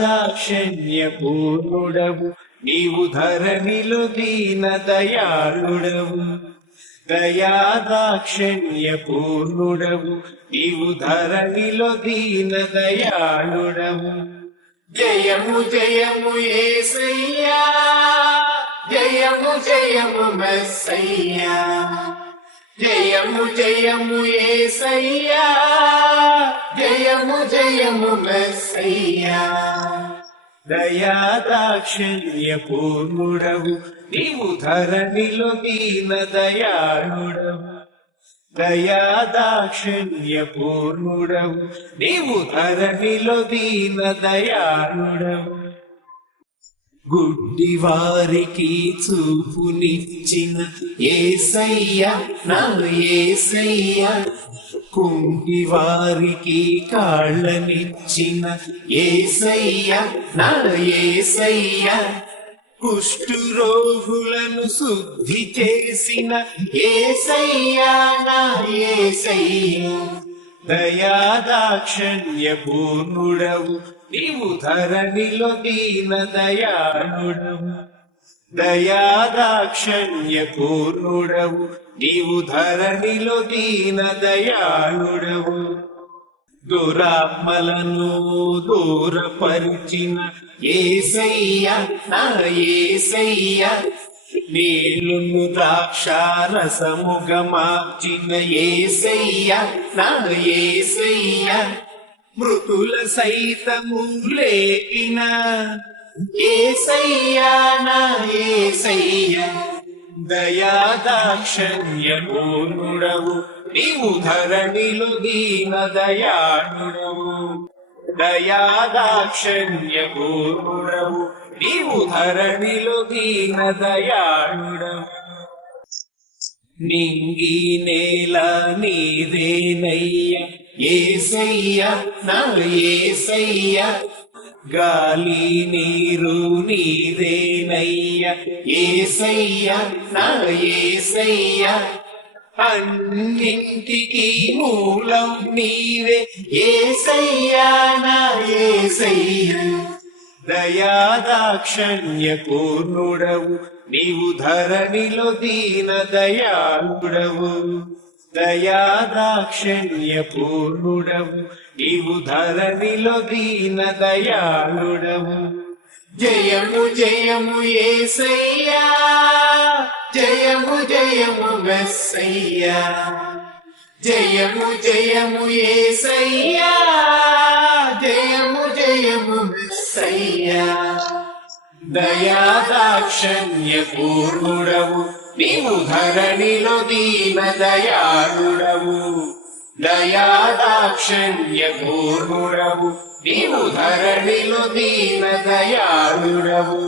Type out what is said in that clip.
దయాదాక్షిణ్య పూర్ణుడవు నీవు ధరణిలో దీన దయాళుడవు దయాదాక్షిణ్య పూర్ణుడవు నీవు ధరణిలో దీన దయాళుడవు జయము జయము యేసయ్యా జయము జయము మెస్సయ్యా జయము జయము యేసయ్యా జయము జయము మెస్సయ్యా దయాదాక్షిణ్య పూర్ణుడవు నీవు ధరణిలో దీన దయాళుడవు దయాదాక్షిణ్య పూర్ణుడవు నీవు ధరణిలో దీన దయాళుడవు గుడ్డి వారికి చూపునిచ్చిన యేసయ్యా నా యేసయ్యా కుంటి వారికి కాళ్ళనిచ్చిన యేసయ్యా నా యేసయ్యా కుష్ఠరోగులను శుద్ధి చేసిన యేసయ్యా నా యేసయ్యా దయాదాక్షిణ్య పూర్ణుడవు నీవు ధరణిలో దీన దయాళుడవు దయాదాక్షిణ్య పూర్ణుడవు నీవు ధరణిలో దీన దయాళుడవు దురాత్మలను దూరపరిచిన యేసయ్యా నా యేసయ్యా నీళ్లను ద్రాక్షారసముగా మార్చిన యేసయ్యా నా యేసయ్యా మృతుల సైతము లేపిన యేసయ్యా నా యేసయ్యా దయాదాక్షిణ్య పూర్ణుడవు నీవు ధరణిలో దీన దయాళుడవు దయాదాక్షిణ్య పూర్ణుడవు నీవు ధరణిలో దీన దయాళుడవు నింగి నేల నీదేనయ్యా యేసయ్యా నా యేసయ్యా గాలి నీరు నీదేనయ్యా యేసయ్యా నా యేసయ్యా అన్నింటికి మూలం నీవే యేసయ్యా నా యేసయ్యా దయాదాక్షిణ్య పూర్ణుడవు నీవు ధరణిలో దీన దయాళుడవు దయాదాక్షిణ్య పూర్ణుడవు నీవు ధరణిలో దీన దయాళుడవు జయము జయము యేసయ్యా జయము జయము మెస్సయ్యా జయము జయము యేసయ్యా జయము జయము మెస్సయ్యా దయాదాక్షిణ్య పూర్ణుడవు నీవు ధరణిలో దీన దయాళుడవు దయాదాక్షిణ్య పూర్ణుడవు నీవు ధరణిలో దీన దయాళుడవు